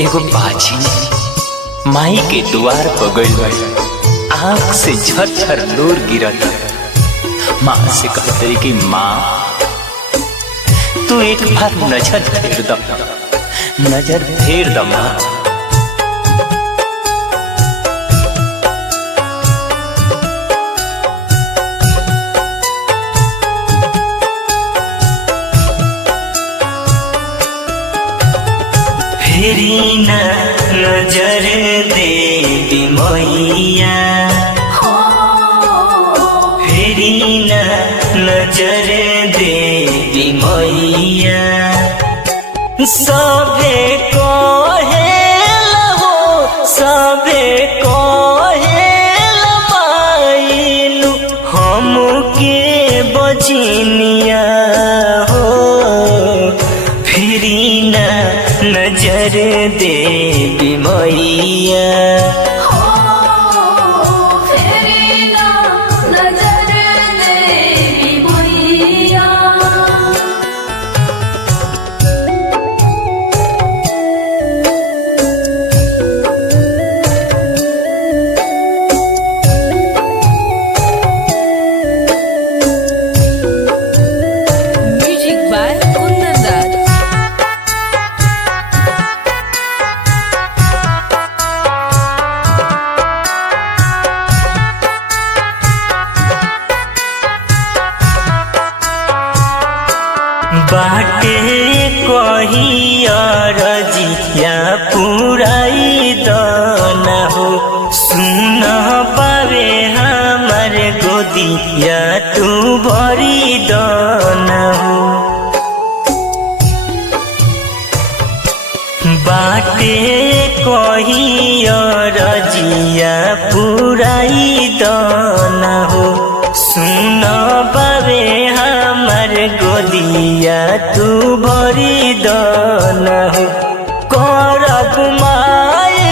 एगो बाजी माई के द्वार पर गइल, आँख से झरझर नूर गिरत। माँ से कहते कि माँ तू एक बार नजर फेर द, नजर फेर द माँ। फेरी न नजर देवी मैया, फेरी न नजर देवी मैया। सबे कहेला हो, सबे कहेला माइनु हमके बचिनिया हो। फेरी न नजर देवी मैया, बाटे कही अरजिया पुराई दना हो। सुन पावे हमार गोदिया तू भरी दना हो। बाटे कही अरजिया पुराई दना हो। सुन पावे हमार गोदिया तू भरी दना हो। करब माई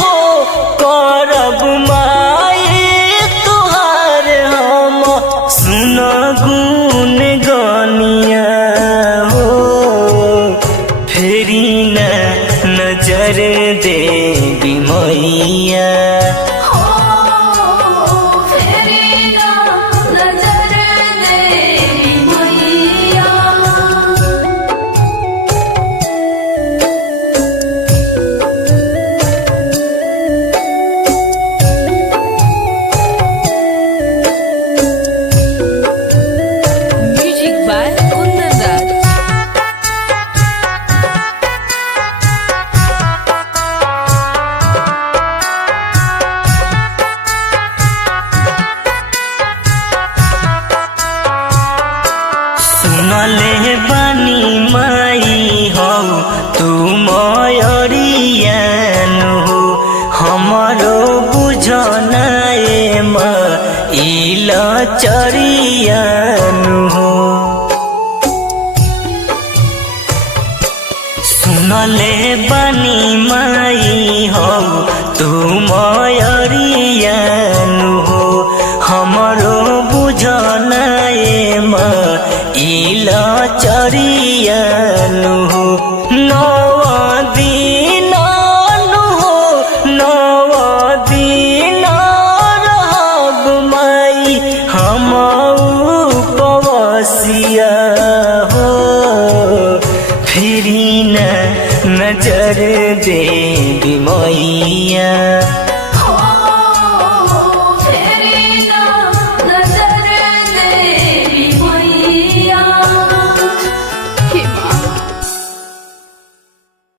हो, करब माई तुहार हम, सुन गुन गनिया हो। फेरी न नजर देवी मैया, सुनले बानी माई हो तू मयरियानु हो। हमरो बुझनाए माइल चरियानु हो। सुनले बानी माई हो तू मयरियानु हो। हमरो बुझनाए माइल चरियानु हो। नव दिन हो, नव दिन रहब माई हम उपवसिया हो। फेरी न नजर देवी मैया।